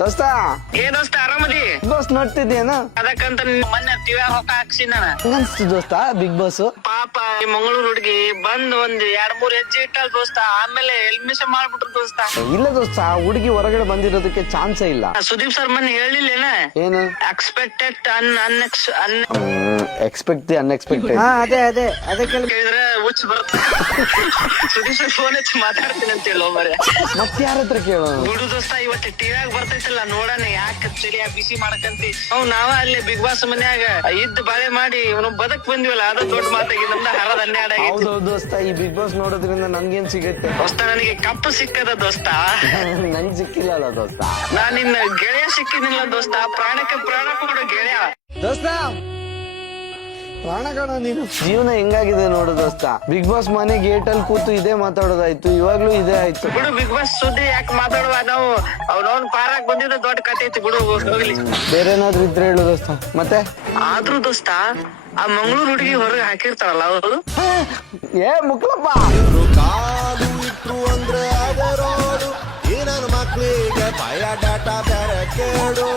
ದೋಸ್ತ ಏ ದೋಸ್ತ ಆರಾಮದಿ? ಬಾಸ್ ನೋಡ್ತಿದ್ಯೇನ? ಅದಕ್ಕಂತ ಮೊನ್ನೆ ಟಿವಿ ಹೊಕ್ಕ ಹಾಕ್ಸಿನ ಹಂಗನ್ಸ್ತು ದೋಸ್ತ ಬಿಗ್ ಬಾಸ್. ಪಾಪ ಈ ಮಂಗಳೂರು ಹುಡುಗಿ ಬಂದ್ ಒಂದ್ 2-3 ಹೆಜ್ಜೆ ಇಟ್ಟಲ್ ದೋಸ್ತ, ಆಮೇಲೆ ಎಲ್ಮಿಷನ್ ಮಾಡ್ಬಿಟ್ರು ದೋಸ್ತ. ಇಲ್ಲ ದೋಸ್ತ, ಹುಡುಗಿ ಹೊರಗಡೆ ಬಂದಿರೋದಕ್ಕೆ ಚಾನ್ಸೇ ಇಲ್ಲ. ಸುದೀಪ್ ಸರ್ ಮೊನ್ನೆ ಹೇಳಿಲ್ಲೇನ? ಏನು? Expected expect the unexpected. ಅದೇ ಅದಕ್ಕೆ ಕೇಳಿದ್ರೆ ಹುಚ್ಚ ಬರುತ್ತೆ. ಸುದೀಪ್ ಸರ್ ಫೋನ್ ಹಚ್ಚಿ ಮಾತಾಡ್ತೀನಿ ಅಂತ ಹೇಳೋ ಮರೆ. ಮತ್ತೆ ಯಾರ ಹತ್ರ ಕೇಳೋಣ? ಬಿಡು ದೋಸ್ತ, ಇವತ್ತು ಟಿವಿಯಾಗ ಬರ್ತೈತಲ್ಲ ನೋಡಣ, ಯಾಕೆ ಸರಿಯಾಗಿ ಬಿಸಿ ಮಾಡಕಂತಿ. ನಾವ ಅಲ್ಲಿ ಬಿಗ್ ಬಾಸ್ ಮನ್ಯಾಗ ಇದ್ದ ಬಾಳೆ ಮಾಡಿ ನಾವು ಬದಕ್ ಬಂದಿವಲ್ಲ, ಅದು ದೊಡ್ಡ ಮಾತಾಗಿ ನಮ್ದ ಹರದ 12 ಆಗೈತಿ. ಹೌದೌದು ದೋಸ್ತ, ಈ ಬಿಗ್ ಬಾಸ್ ನೋಡೋದ್ರಿಂದ ನನ್ಗೇನ್ ಸಿಗುತ್ತೆ? ದೋಸ್ತ ನನಗೆ ಕಪ್ಪು ಸಿಕ್ಕದ ದೋಸ್ತ. ನಂಗ್ ಸಿಕ್ಕಿಲ್ಲ ಅಲ್ಲ ದೋಸ್ತ. ನಾನ್ ನಿನ್ನ ಗೆಳೆಯ ಸಿಕ್ಕಿದಿಲ್ಲ ದೋಸ್ತ, ಪ್ರಾಣಕ್ಕೆ ಪ್ರಾಣ ಕೊಡೋ ಗೆಳೆಯ ದೋಸ್ತ ಪ್ರಾಣಗಣ ನೀನು. ಜೀವನ ಹೆಂಗಾಗಿದೆ ನೋಡು ದೋಸ್ತ. ಬಿಗ್ ಬಾಸ್ ಮನೆ ಗೇಟ್ ಅಲ್ಲಿ ಕೂತು ಇದೇ ಮಾತಾಡೋದಾಯ್ತು, ಇವಾಗ್ಲೂ ಇದೇ ಆಯ್ತು. ಬಿಡು, ಬಿಗ್ ಬಾಸ್ ಸುದ್ದಿ ಯಾಕೆ ಮಾತಾಡುವ, ನಾವು ಅವ್ನವ್ನ್ ಪಾರಾಕ್ ಬಂದಿದ್ದ ದೊಡ್ಡ ಕತೆ ಐತಿ, ಬಿಡು ಹೋಗ್ಲಿ. ಬೇರೆ ಏನಾದ್ರು ಇದ್ರೆ ಹೇಳು ದೋಸ್ತ. ಮತ್ತೆ ಆದ್ರೂ ದೋಸ್ತ, ಆ ಮಂಗಳೂರು ಹುಡುಗಿ ಹೊರಗೆ ಹಾಕಿರ್ತಾರಲ್ಲ ಅವರು, ಏ ಮುಕ್ಲಪ್ಪ, ಕಾಲು ಇಟ್ರು ಅಂದ್ರೆ ಅದರೋಡು ಈ ನನ್ನ ಮಕ್ಳಿಗೆ ಭಯ ಡಾಟಾ ಬೇರೆ ಕೇಳು.